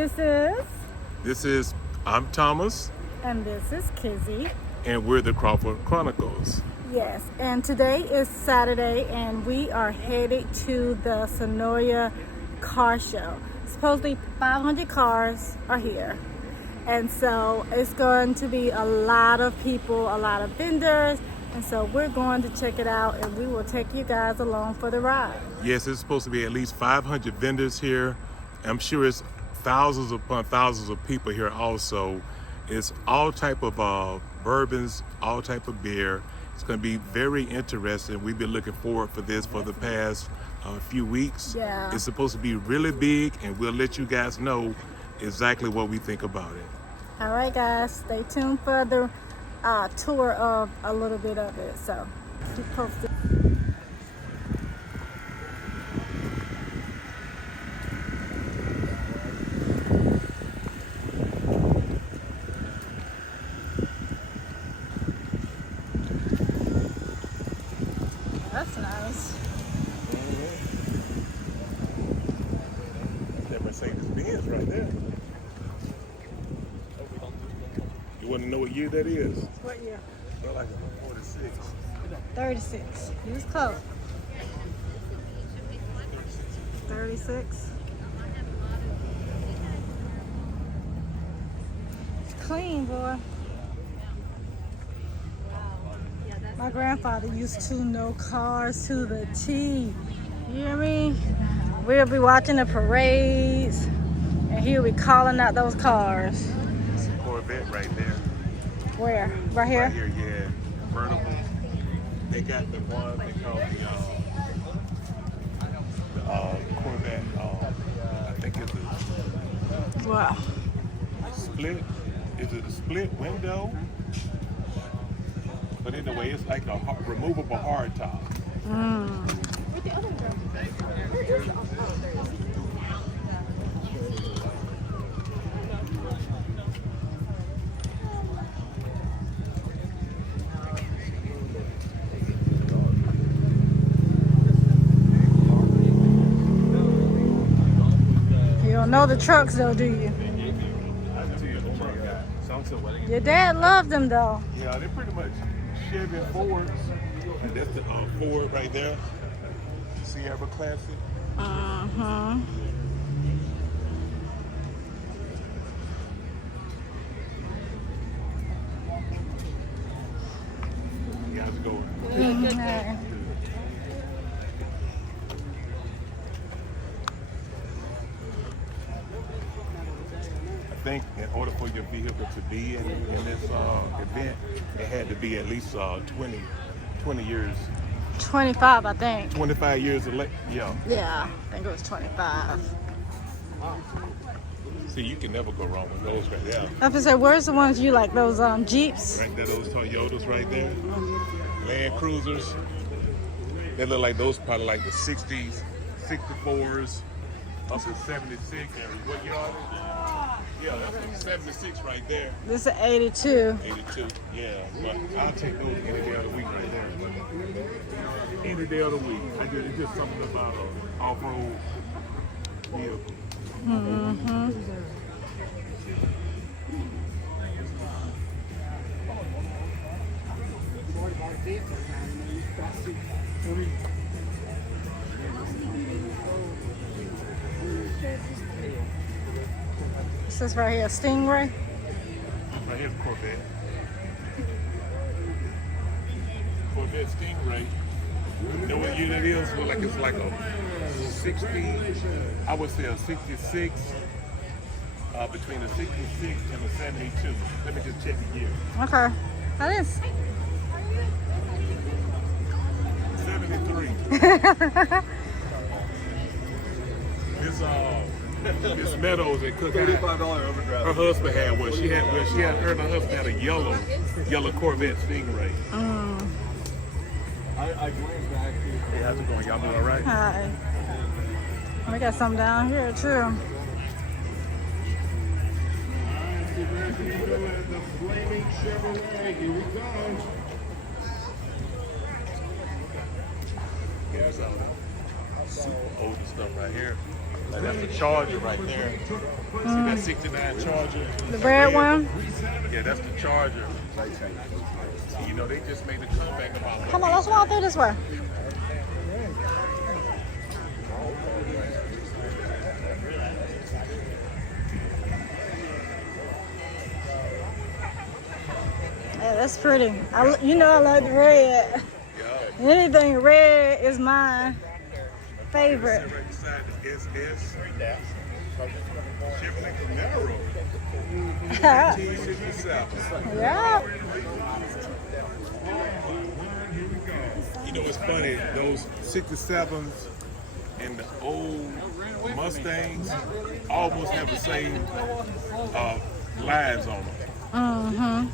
This is, I'm Thomas, And this is Kizzy. and we're the Crawford Chronicles. Yes, and today is Saturday, and we are headed to the Sonoya Car Show. Supposedly 500 cars are here, and so it's going to be a lot of people, a lot of vendors, and so we're going to check it out, and we will take you guys along for the ride. Yes, it's supposed to be at least 500 vendors here. I'm sure it's thousands upon thousands of people here also. It's all type of bourbons, all type of beer. It's going to be very interesting. We've been looking forward for this for the past few weeks. Yeah. It's supposed to be really big, and we'll let you guys know exactly what we think about it. All right, guys, stay tuned for the tour of a little bit of it. So keep posted. That's nice. That Mercedes-Benz right there. You want to know what year that is? What year? Felt like a 46. 36. He was close. 36. It's clean, boy. My grandfather used to know cars to the T. You hear me? We'll be watching the parades, and he'll be calling out those cars. It's a Corvette right there. Where? Right here? Right here, yeah. Convertible. They got the one they call the Corvette. I think it's Wow. a split. Is it a split window? But anyway, it's like a removable hard top. You don't know the trucks though, do you? I tell you, oh my God. Sounds so Your dad loved them though. yeah, they're pretty much Chevy Fords. And that's the Ford right there. Sierra Classic. Uh-huh. You guys go. Okay. I think in order for your vehicle to be in this event, it had to be at least 20 years, 25, I think. 25 years of yeah. Yeah, I think it was 25. See, you can never go wrong with those right there. I have to say, where's the ones you like? Those Jeeps? Right there, those Toyotas right there. Land Cruisers. They look like those probably like the 60s, 64s, up to 76. And what year are they? Yeah, that's 76 right there. This is 82. 82, yeah. But I'll take those any day of the week right there. Any day of the week. It's just something about an off-road vehicle. Mm-hmm. This is right here, Stingray. Right here's Corvette. Corvette Stingray. You know what unit it is? Look like it's like a 60, I would say a 66, between a 66 and a 72. Let me just check the year. Okay. That is. 73. Miss Meadows at Cook High. $35 overdraft. Her husband had one. Her and her husband had a yellow Corvette Stingray. I glanced back. Hey, how's it going? Y'all doing all right? Hi. We got some down here too. Here's super old stuff right here. Like that's the Charger right there. See that 69 Charger? The red one. Yeah, that's the Charger. You know, they just made a comeback about Come on, let's walk through this way. Yeah, that's pretty. You know I like the red. Anything red is my favorite. Right beside the SS. Chevrolet Camaro. 1967. Yeah. You know what's funny? Those 67s and the old Mustangs almost have the same lines on them. Mm-hmm.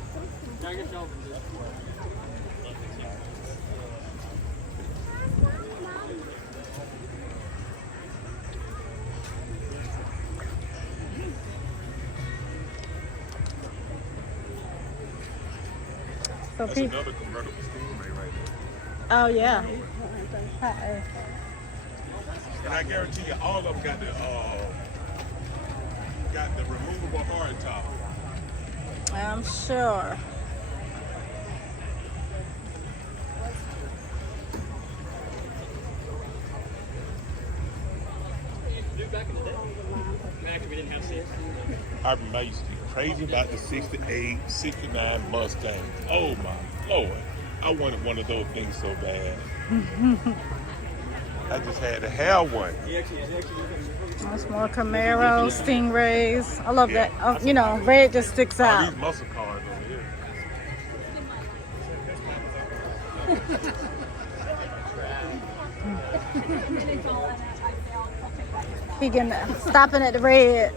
So That's people. another convertible Stingray right there. Oh yeah. And I guarantee you, all of them got the removable hard top. I'm sure. I remember I used to be crazy about the 68, 69 Mustangs. Oh my Lord. I wanted one of those things so bad. I just had to have one. That's more Camaros, Stingrays. I love that. Oh, you know, red just sticks All out. these muscle cars over here. He can stopping at the red.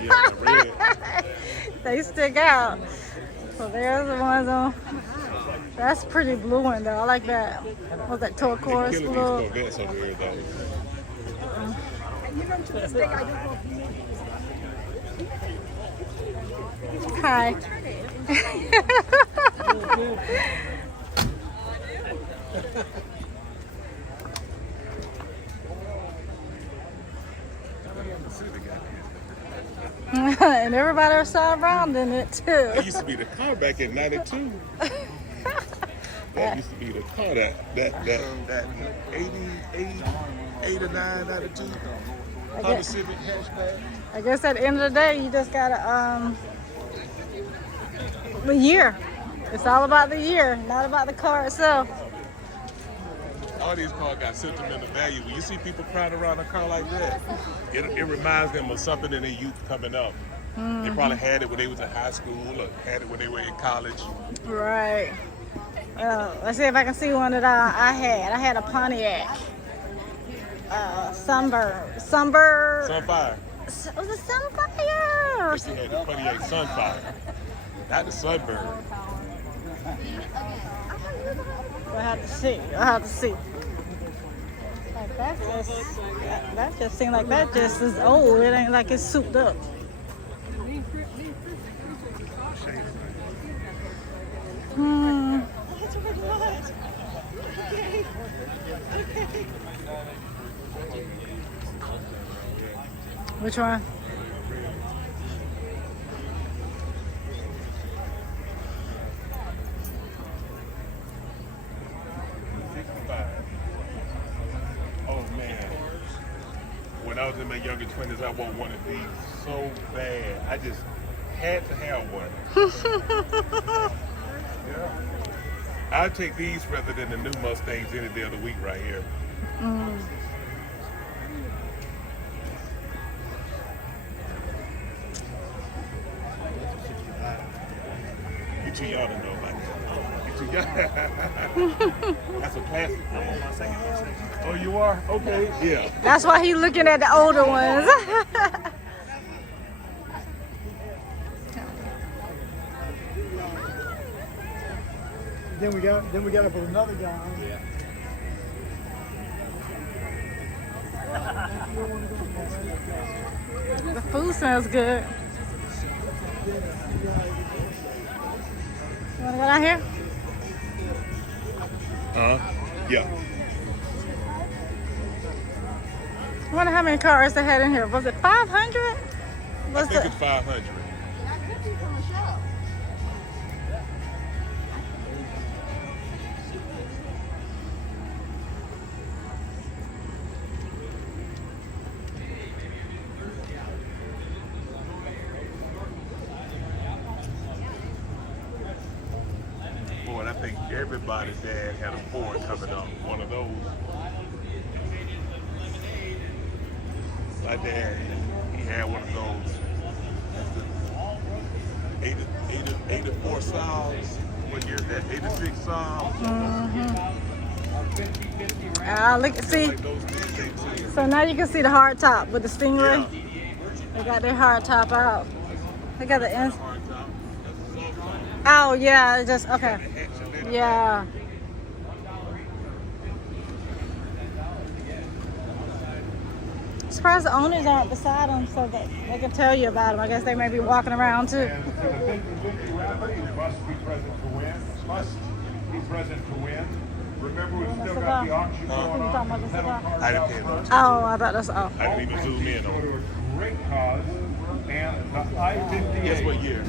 Yeah, the red. They stick out. So there's the ones on. That's pretty blue one though. I like that. What's that turquoise Killing blue? these Corvettes over here though. Hi. And everybody was surrounding it too. That used to be the car back in '92. That used to be the car that 88 or 9 '92 Honda Civic hatchback. I guess at the end of the day, you just gotta the year. It's all about the year, not about the car itself. All these cars got sentimental value. When you see people crowding around a car like that, it reminds them of something in their youth coming up. They probably had it when they was in high school or had it when they were in college. Right. Let's see if I can see one that I had. I had a Pontiac. Sunfire. Sunfire. Was it Sunfire? She had the Pontiac Sunfire, not the Sunbird. I have to see. I have to see. Like that just seems like that just is old. It ain't like it's souped up. Which one? Oh man. When I was in my younger 20s, I wanted one of these so bad. I just had to have one. Yeah. I'd take these rather than the new Mustangs any day of the week right here. You too young to know about that. You too young. That's a classic. Oh, you are? Okay. Yeah. That's why he's looking at the older ones. Then we got to put another guy on. Yeah. The food smells good. You wanna go down here? Yeah. I wonder how many cars they had in here. Was it 500? I think it's 500. Boy, I think everybody's dad had a Ford coming up. One of those. My dad, he had one of those. That's the 84 Saabs. What year is that? 86 Saabs. Look, see. Like those things. So now you can see the hard top with the Stingray. Yeah. They got their hard top out. They got the ins. Hard top. That's a soft top. Oh yeah, it just okay. The hatch and let it- Yeah. Surprised the owners aren't beside them so that they can tell you about them. I guess they may be walking around too. And for the 50-50 raffle, you must be present to win. Must be present to win. Remember, we've still got the auction going You're talking on. about the Metal cigar? cards I didn't out pay front. attention. Oh, I thought that's I didn't even zoom in Go on to it. a great cause. And the I-58. Guess what year?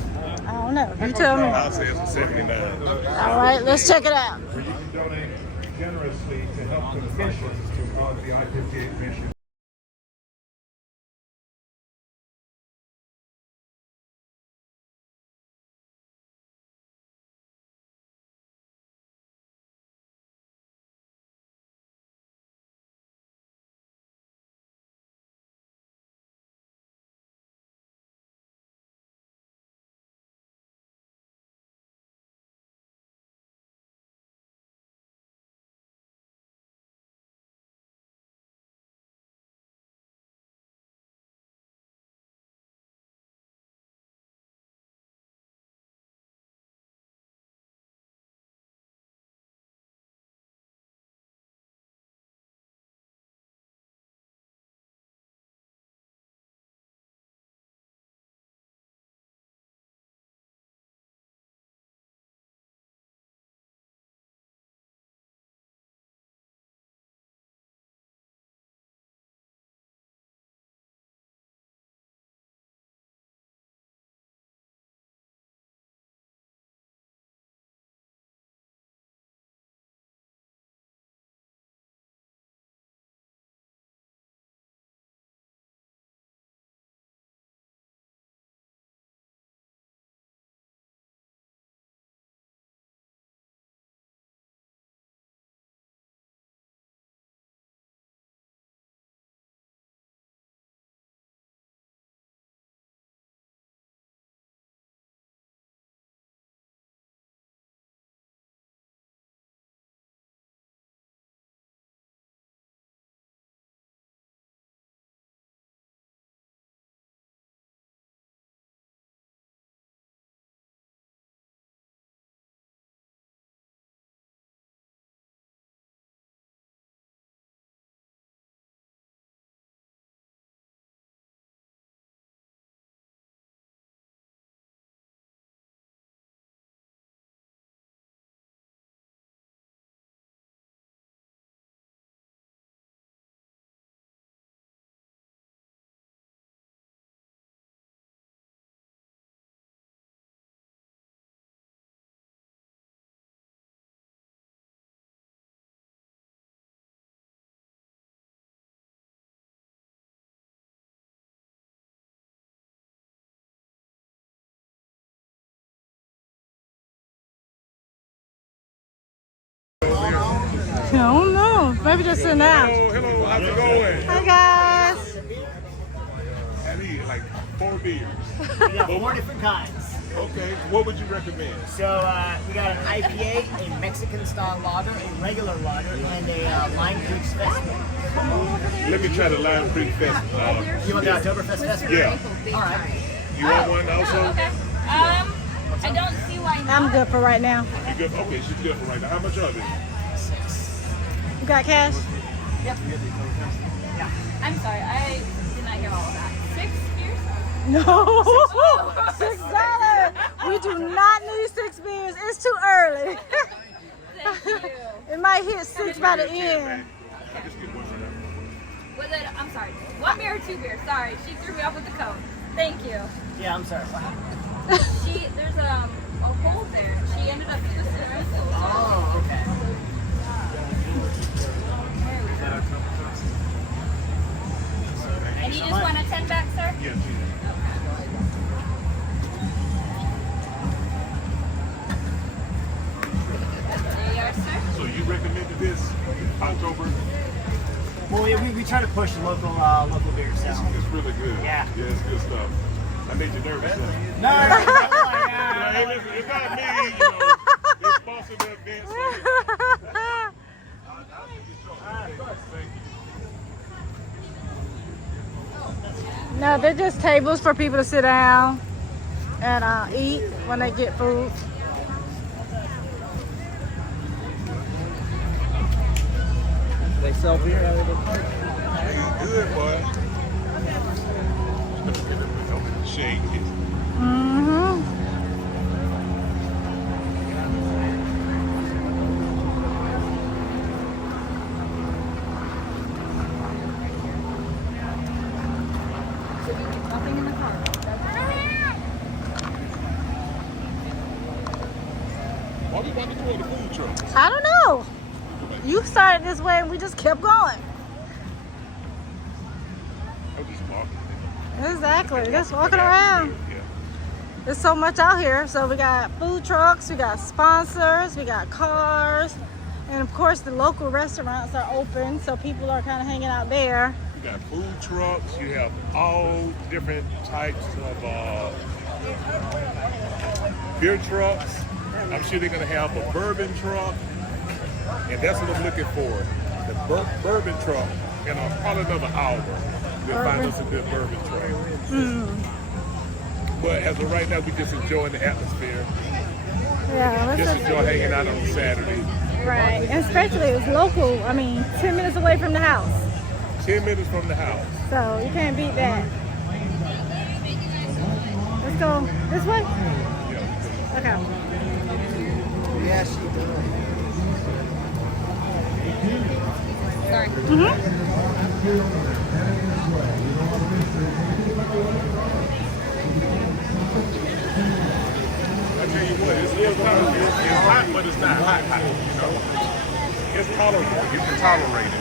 I don't know. You tell me. I'll say it's 79. All right, let's check it out. Where you can donate generously to help the mission to cause the I-58 mission. I don't know. Maybe just sitting down. Hello, how's it going? Hi guys. I need like 4 beers. We got 4 different kinds. Okay, what would you recommend? So we got an IPA, a Mexican style lager, a regular lager, and a Lime Creek Festival. Let me try the Lime Creek Festival. You want the Oktoberfest Festival? Yeah. All right. You want one also? Okay. I don't see why not. I'm good for right now. You good? Okay, she's good for right now. How much are they? You got cash? Yep. Yeah. I'm sorry, I did not hear all of that. 6 beers? No. $6. We do not need 6 beers. It's too early. Thank you. It might hit 6 by the end. Just get one for them. Was it? I'm sorry. 1 beer or 2 beers? Sorry, she threw me off with the code. Thank you. Yeah, I'm sorry. What happened? There's a hole there. She ended up twisting her. Oh, okay. And you just want a 10 back, sir? Yes. There you are, sir. So you recommended this October? Well, yeah, we try to push local beers. So. It's really good. Yeah. Yeah, it's good stuff. I made you nervous. Huh? No, Hey, listen, it's not me, you know. They sponsor the event. No, they're just tables for people to sit down and eat when they get food. They sell beer out of the park. Hey, good, boy. Shake it. Mm-hmm. Nothing in the car. Why we walking toward the food trucks? I don't know. You started this way and we just kept going. I'm just walking. Exactly. Just walking around. Yeah. There's so much out here. So we got food trucks, we got sponsors, we got cars, and of course the local restaurants are open, so people are kind of hanging out there. You got food trucks. You have all different types of beer trucks. I'm sure they're going to have a bourbon truck. And that's what I'm looking for. The bourbon truck. In probably another hour, we'll find us a good bourbon truck. But as of right now, we're just enjoying the atmosphere. Yeah, Just enjoy hanging out on Saturday. right. And especially it's local. I mean, 10 minutes away from the house. 10 minutes from the house. So you can't beat that. Let's go this way? Yeah. Okay. Yeah, she does. Sorry. I tell you what, it's hot, but it's not hot, you know. It's tolerable. You can tolerate it.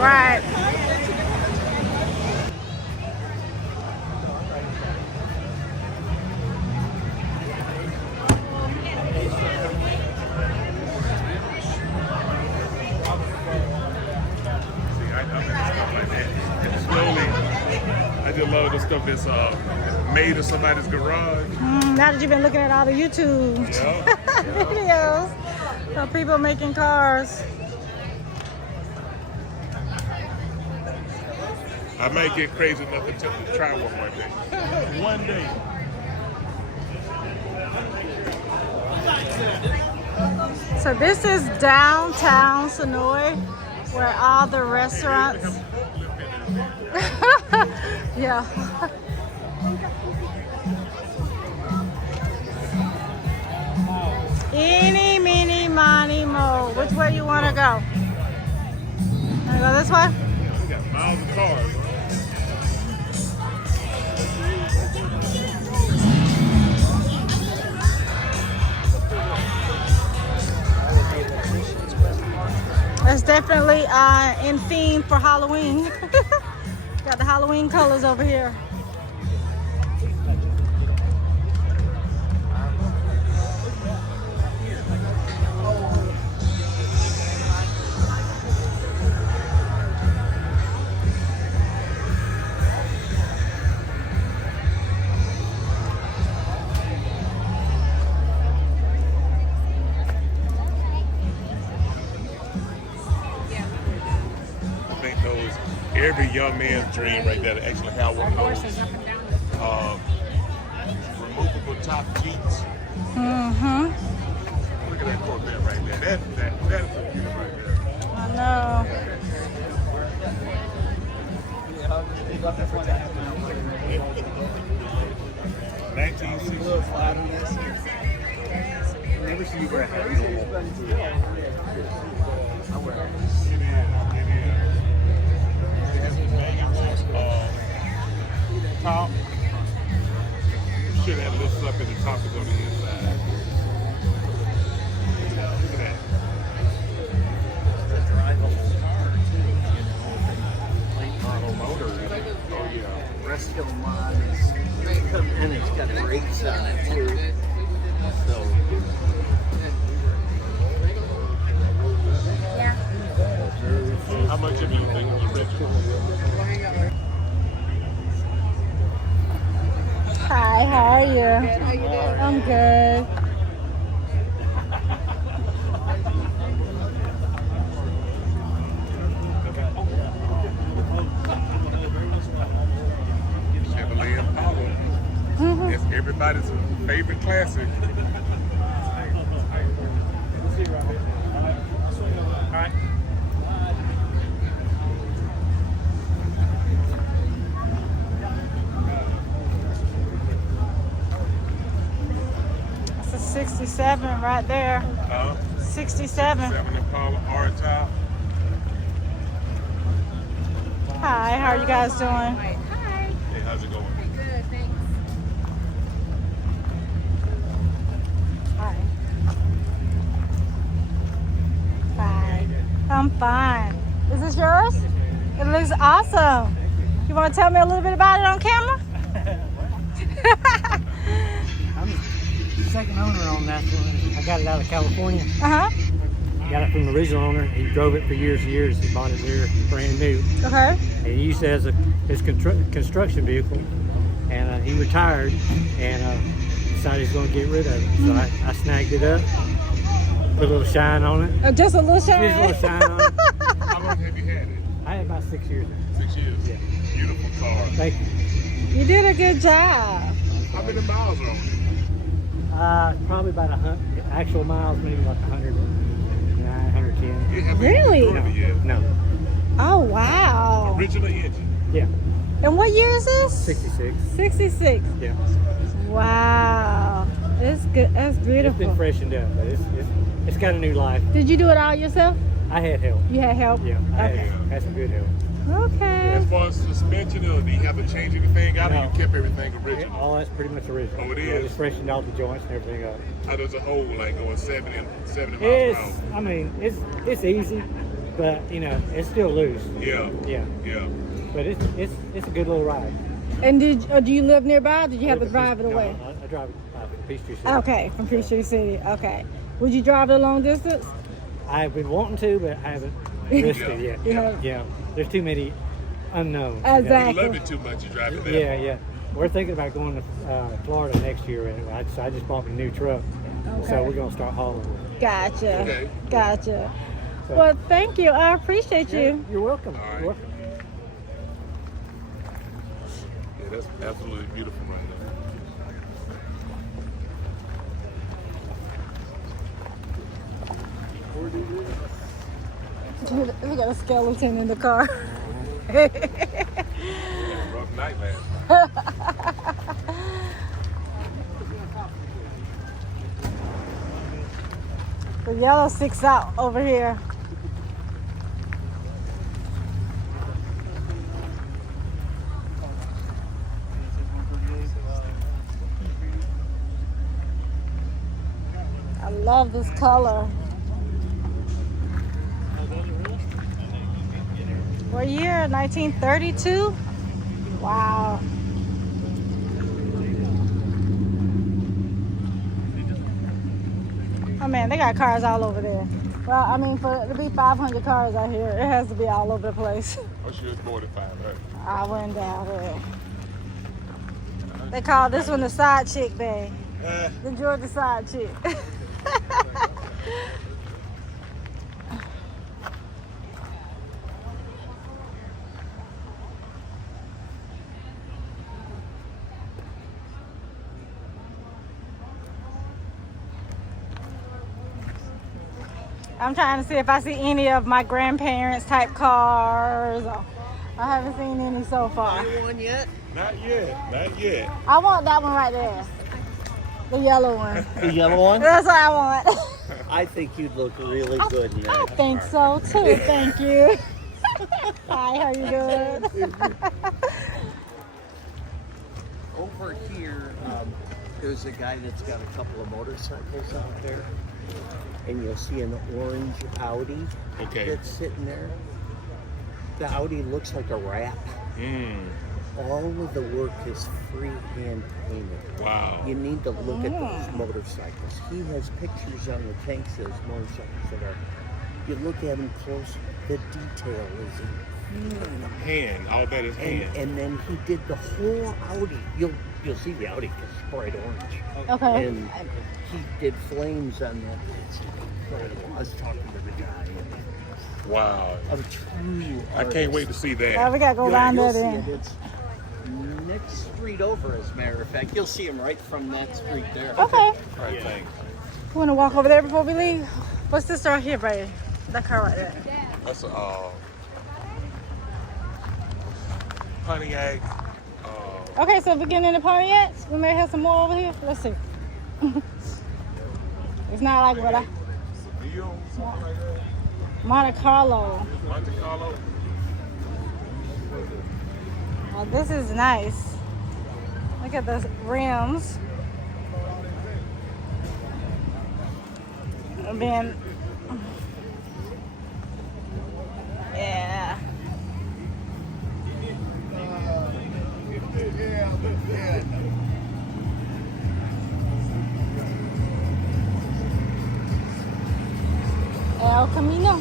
Right. See, I love stuff like that. And slowly, I just love the stuff that's made in somebody's garage. Now that you've been looking at all the YouTube Yeah. videos of people making cars. I might get crazy enough to try one day. One day. So this is downtown Sonoy, where all the restaurants. Yeah. Eeny, meeny, miny, mo. Which way you want to go? Want to go this way? We got miles of cars. That's definitely in theme for Halloween. Got the Halloween colors over here. I think those every young man's dream right there to actually have one of those removable top seats. Mm-hmm. Look at that Corvette right there. That's a beauty right there. I know. Never see you wear a hat. It is. top. Should have lifts up in the top to go to the inside. Look at that. Late model motor. Oh yeah. Resco mod is and it's got brakes on it too. So How much of you think is original? Hi, how are you? Good, how you doing? I'm good. Chevrolet Impala. It's everybody's favorite classic. All right. It's a 67 right there. 67. 7 Impala hard top. Hi, how are you guys doing? Hi. Hey, how's it going? Good, thanks. Hi. Hi. I'm fine. Is this yours? It looks awesome. You want to tell me a little bit about it on camera? I'm the second owner on that one. I got it out of California. Uh-huh. Got it from the original owner. He drove it for years and years. He bought it there brand new. Okay. And he used it as his construction vehicle. And he retired and decided he's going to get rid of it. So I snagged it up, put a little shine on it. Just a little Just a shine. little shine on it. How long have you had it? I had about 6 years. 6 years. Yeah. Beautiful car. Thank you. You did a good job. How many miles are on it? Probably about 100 actual miles, maybe like 109, 110. You haven't Really? even drove it yet. No. Oh, wow. Original engine. Yeah. And what year is this? 66. 66. Yeah. Wow. It's good. That's It's beautiful. been freshened up, but it's got a new life. Did you do it all yourself? I had help. You had help? Yeah. I Okay. had some good help. Okay. As far as suspension, do you have to change anything out, or No. you kept everything original? All that's pretty much original. Oh, it Yeah, is? just freshened out the joints and everything up. How does it hold, like going 70 miles per It's, hour? I mean, it's easy, but you know, it's still loose. Yeah, Yeah. yeah. But it's a good little ride. And do you live nearby? Or did you have to drive it No, away? I drive from Peachtree City. Okay, from Peachtree City. Okay. Would you drive it a long distance? I've been wanting to, but I haven't risked it yet. Yeah. Yeah. There's too many unknowns. Exactly. You love it too much, you drive it there. Yeah, yeah. We're thinking about going to Florida next year, and I just bought a new truck, so Okay. we're gonna start hauling. Gotcha. Okay. Gotcha. So- Well, thank you. I appreciate you. You're welcome. All right. You're welcome. Yeah, that's absolutely beautiful right We got a skeleton in the car. there. Rough night last night. The yellow sticks out over here. I love this color. What year? 1932? Wow. Oh man, they got cars all over there. Well, I mean, for it to be 500 cars out here, it has to be all over the place. I'm sure it's more than 500. I wouldn't doubt it. They call this one the side chick bay. The Georgia side chick. I'm trying to see if I see any of my grandparents type cars. I haven't seen any so far. one yet? Not yet, not yet. I want that one right there. The yellow one. The yellow one? That's what I want. I think you'd look really good in I that. think so too. Thank you. Hi, how you doing? over here, there's a guy that's got a couple of motorcycles out there, and you'll see an orange Audi Okay. that's sitting there. The Audi looks like a wrap. All of the work is freehand painted. Wow. You need to look at those motorcycles. He has pictures on the tanks of those motorcycles that are. You look at them close, the detail is in. Hand. All that is hand. And then he did the whole Audi. You'll see the Audi because it's bright orange. Okay. And he did flames on that. It's incredible. I was talking to the guy. Wow. A true I can't wait to see that. we gotta go down You'll there see then. it. It's next street over, as a matter of fact. You'll see him right from that street there. Okay. All right, thanks. We wanna walk over there before we leave? What's this right here, Brady? That car right there. That's Pontiac. Okay, so if we're getting into Pontiacs, we may have some more over here. Let's see. It's not like what I... Seville, something like that. Monte Carlo. Monte Carlo. Oh, this is nice. Look at the rims. And then... Yeah. El Camino.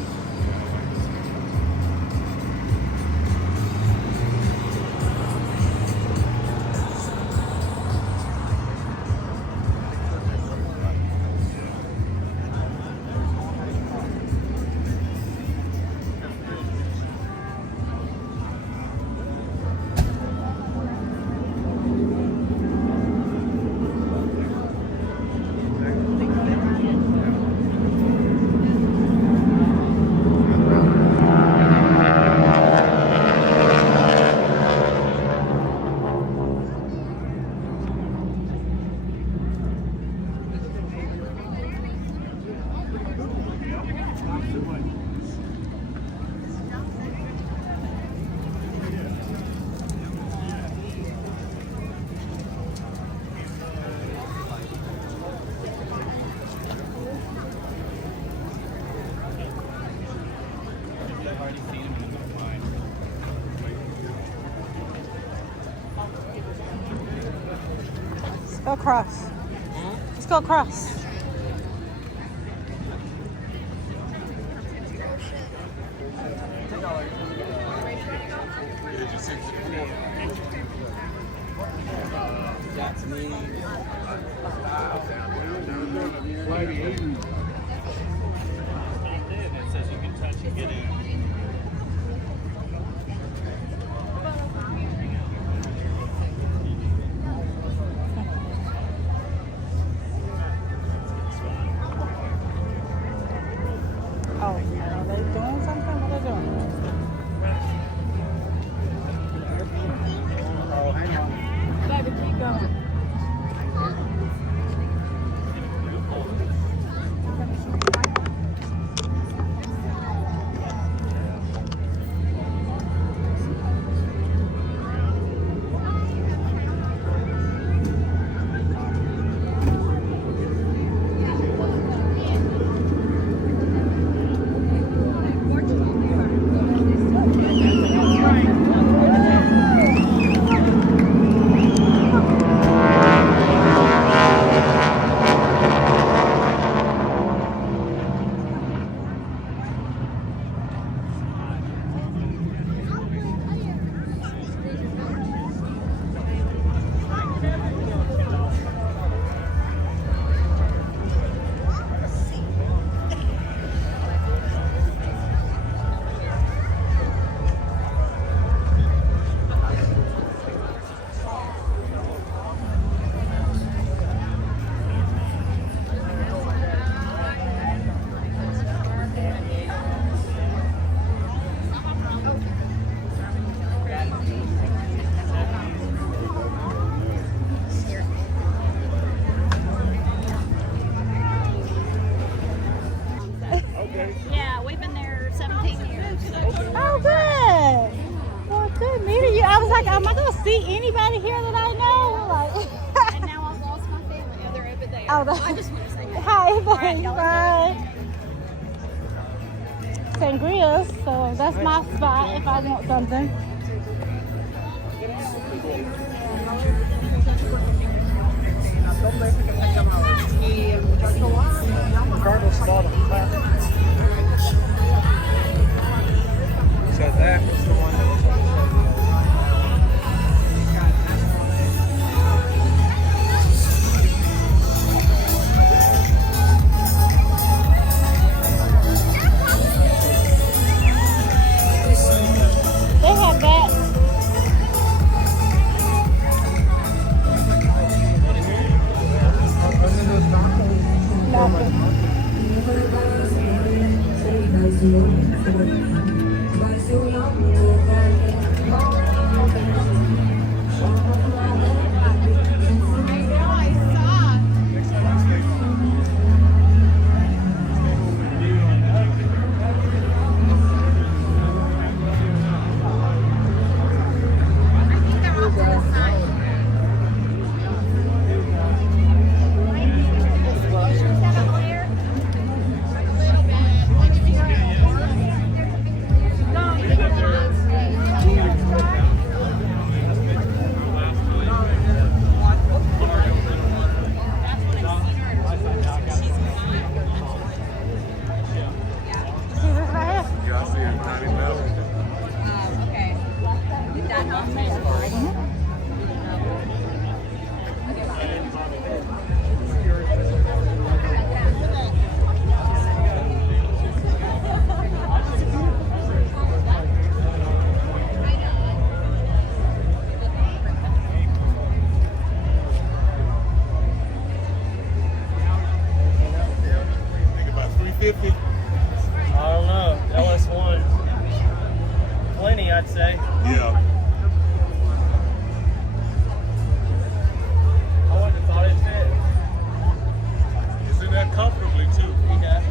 Let's go across. Let's go across. That's me. It says you can touch and get in. Oh, are they doing something? What are they doing? Oh, hang on. Gotta keep going. Yeah, we've been there 17 years. Oh, good. Well, good meeting you. I was like, am I going to see anybody here that I know? Like, Oh, I just want to say hi. hi, Alright, thanks, y'all bye. Sangria's, so that's my spot if I want something. So that was the one that was on They have that. Think about 350. I don't know. LS1. Plenty, I'd say. Yeah. I wouldn't have thought it fit. It's in there comfortably too. Yeah.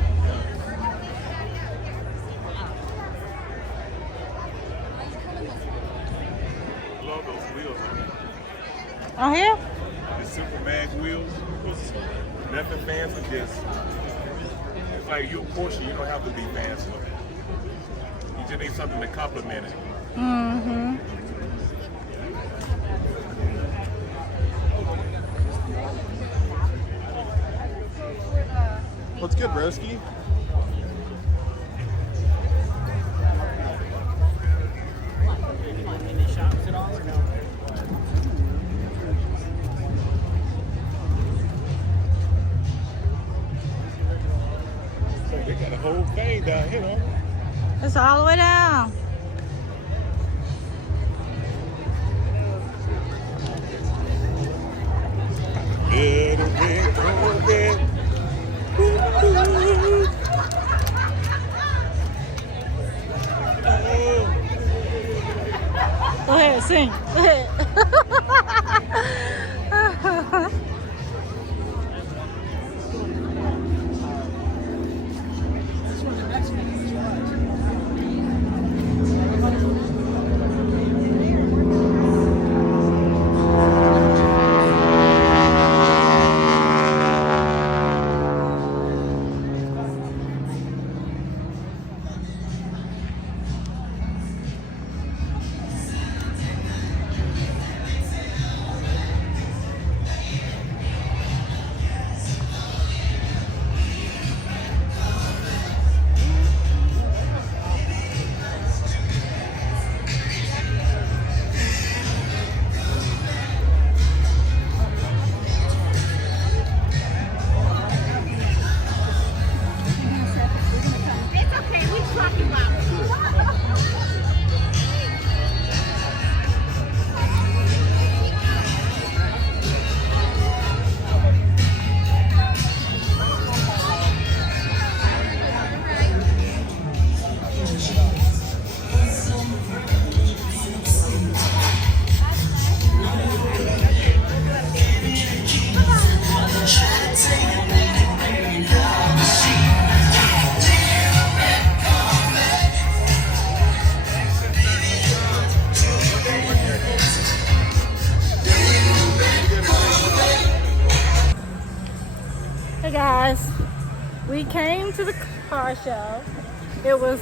I love those wheels on it. Oh, here? The Super Mag wheels. Nothing fancy, just it's like you're a Porsche, you don't have to be fancy. You just need something to complement it. Mm-hmm. What's good, broski? Any shops at all or no? So they got a whole thing down here, huh? It's all the way down. Little bit golden. Go ahead, sing. Go ahead. Hey guys, we came to the car show. It was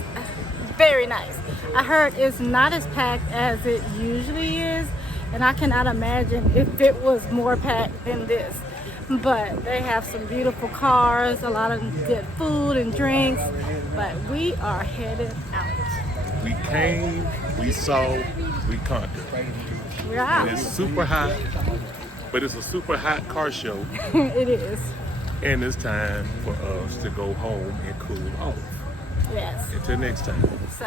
very nice. I heard it's not as packed as it usually is, and I cannot imagine if it was more packed than this. But they have some beautiful cars, a lot of good food and drinks, but we are headed out. We came, we saw, we conquered. We're out. And it's super hot, but it's a super hot car show, It is. and it's time for us to go home and cool off. Yes. Until next time. So,